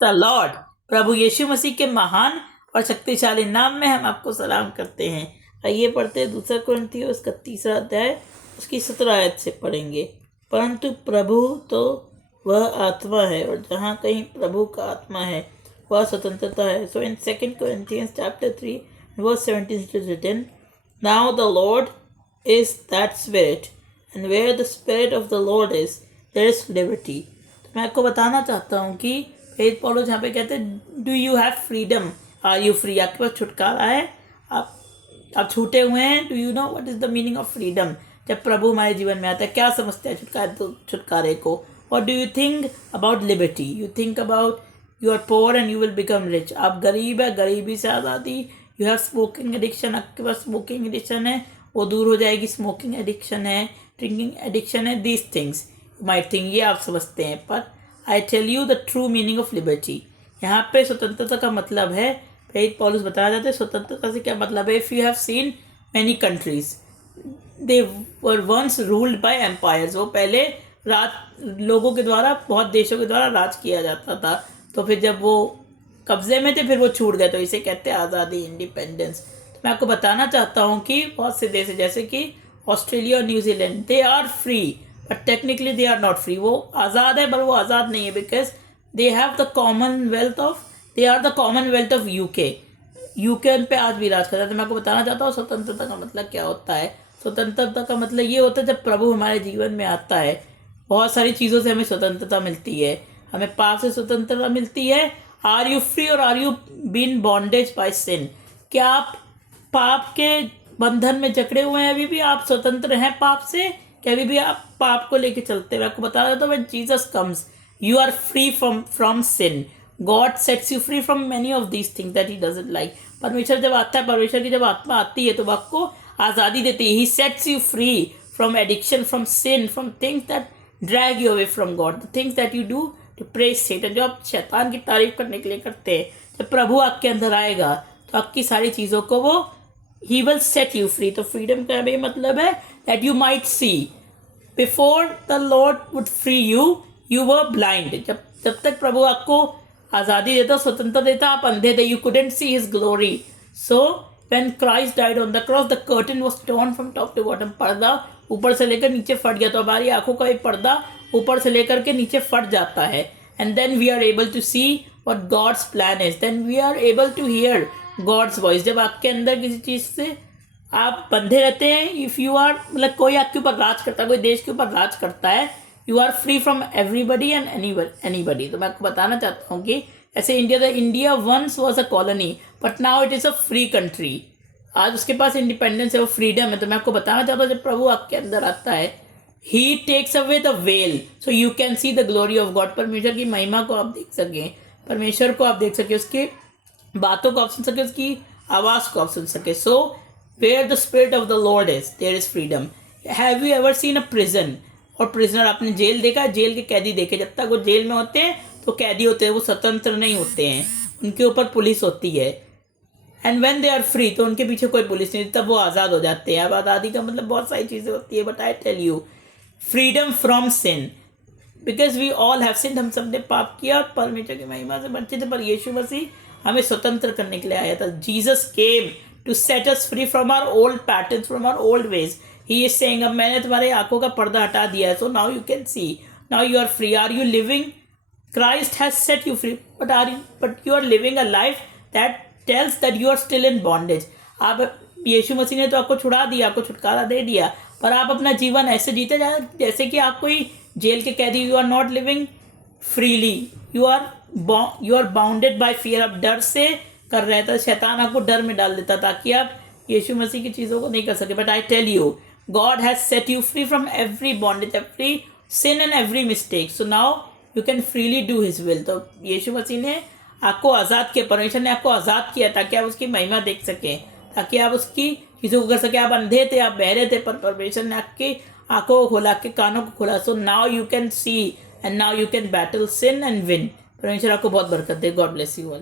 The Lord, प्रभु यीशु मसीह के महान और शक्तिशाली नाम में हम आपको सलाम करते हैं। आइए पढ़ते हैं 2 कुरिन्थियों उसका 3 अध्याय उसकी 17 आयत से पढ़ेंगे। परंतु प्रभु तो वह आत्मा है और जहाँ कहीं प्रभु का आत्मा है वह स्वतंत्रता है। सो इन 2 Corinthians chapter 3 verse 17 it is written, now the Lord is that spirit and where the spirit of the Lord is there is liberty। तो मैं आपको बताना चाहता हूँ कि फेथ पौलुस यहाँ पे कहते हैं do you have freedom, are you free, आपके पास छुटकारा है, आप छूटे हुए हैं। Do you know what is the meaning of freedom? जब प्रभु हमारे जीवन में आता है क्या समझते हैं छुटकारे को? और do you think about liberty? You think about you are poor and you will become rich. आप गरीब है, गरीबी से आज़ादी। यू हैव स्मोकिंग एडिक्शन, आपके पास स्मोकिंग एडिक्शन है, वो दूर हो जाएगी। स्मोकिंग एडिक्शन है, ड्रिंकिंग एडिक्शन है, these things you might think, ये आप समझते हैं। पर I tell you the true meaning of liberty. यहाँ पे स्वतंत्रता का मतलब है, फेथ पौलुस बताया जाता है स्वतंत्रता से क्या मतलब है। If you have seen many countries they were once ruled by empires, वो पहले लोगों के द्वारा, बहुत देशों के द्वारा राज किया जाता था। तो फिर जब वो कब्जे में थे फिर वो छूट गए, तो इसे कहते हैं आज़ादी, इंडिपेंडेंस। तो मैं आपको बताना चाहता हूँ कि बहुत से देश जैसे कि ऑस्ट्रेलिया और New Zealand, they are free but technically they are not free. वो आज़ाद है पर वो आज़ाद नहीं है, because they have the commonwealth of, they are the commonwealth of UK उन पे आज भी राज करता है। तो मैं आपको बताना चाहता हूँ स्वतंत्रता का मतलब क्या होता है। स्वतंत्रता का मतलब ये होता है जब प्रभु हमारे जीवन में आता है, बहुत सारी चीज़ों से हमें स्वतंत्रता मिलती है। हमें पाप से स्वतंत्रता मिलती है। आर यू फ्री और are you been bondage by sin? क्या आप पाप के बंधन में जकड़े हुए हैं? अभी भी आप स्वतंत्र हैं पाप से? क्या अभी भी आप पाप को लेके चलते हैं? मैं आपको बता रहा था, when Jesus comes you are free from sin. God sets you free from many of these things that he doesn't like. परमेश्वर जब आता है, परमेश्वर की जब आत्मा आती है तो वो आपको आज़ादी देती है। He sets you free from addiction, from sin, from things that drag you away from God, the things that you do to praise Satan, जो आप शैतान की तारीफ करने के लिए करते हैं। जब प्रभु आपके अंदर आएगा तो आपकी सारी चीज़ों को वो he will set you free. तो फ्रीडम का भी मतलब है that you might see before the Lord wood free you, you were blind. जब तक प्रभु आपको आज़ादी देता, स्वतंत्रता देता, आप अंधे थे, you couldn't see his glory. So when Christ died on the cross the curtain was torn from top to bottom. पर्दा ऊपर से लेकर नीचे फट गया। तो हमारी आंखों का एक पर्दा ऊपर से लेकर के नीचे फट जाता है। And then we are able to see what God's plan is, then we are able to hear God's voice. जब आपके अंदर किसी चीज़ से आप बंधे रहते हैं, इफ़ यू आर, मतलब कोई आपके ऊपर राज करता है, कोई देश के ऊपर राज करता है, you are free from everybody and anybody. तो मैं आपको बताना चाहता हूँ कि ऐसे India once was a colony but now it is a free country. आज उसके पास इंडिपेंडेंस है, वो फ्रीडम है। तो मैं आपको बताना चाहता हूँ जब प्रभु आपके अंदर आता है, he takes away the veil so you can see the glory of God. परमेश्वर की महिमा को आप देख सकें, परमेश्वर को आप देख सकें, उसकी बातों को आप सुन सके, उसकी आवाज़ को आप सुन सके। So where the spirit of the Lord is there is freedom. Have you ever seen a prison? और प्रिजनर, आपने जेल देखा, जेल के कैदी देखे। जब तक वो जेल में होते हैं तो कैदी होते हैं, वो स्वतंत्र नहीं होते हैं, उनके ऊपर पुलिस होती है। And when they are free, तो उनके पीछे कोई पुलिस नहीं, तब वो आज़ाद हो जाते हैं। अब आज़ादी का मतलब बहुत सारी चीज़ें होती है, but I tell you freedom from sin, because we all have sin. हम सब ने पाप किया और परमेश्वर की महिमा से वंचित थे, पर यीशु मसीह हमें स्वतंत्र करने के लिए आया था। Jesus came to set us free from our old patterns, from our old ways. He is saying, अब मैंने तुम्हारे आंखों का पर्दा हटा दिया है, so now you can see, now you are free. Are you living? Christ has set you free, but you are living a life that tells that you are still in bondage. आप, यीशु मसीह ने तो आपको छुड़ा दिया, आपको छुटकारा दे दिया, पर आप अपना जीवन ऐसे जीते जा जैसे कि आप कोई जेल के कैदी। You are not living freely, you are bounded by fear. आप डर से कर रहे थे, शैतान आपको डर में डाल देता ताकि आप यीशु मसीह की चीज़ों को नहीं कर सके। But I tell you God has set you free from every bondage, every sin and every mistake. So now you can freely do his will. तो यीशु मसीह ने आपको आज़ाद किया, परमेश्वर ने आपको आज़ाद किया ताकि आप उसकी महिमा देख सकें, ताकि आप उसकी चीज़ों को कर सकें। आप अंधे थे, आप बहरे थे, पर परमेश्वर ने आपकी आंखों को खोला, आपके कानों को खोला। So now you can see and now you can battle sin and win. परमेश्वर आपको बहुत बरकत दे। God bless you all.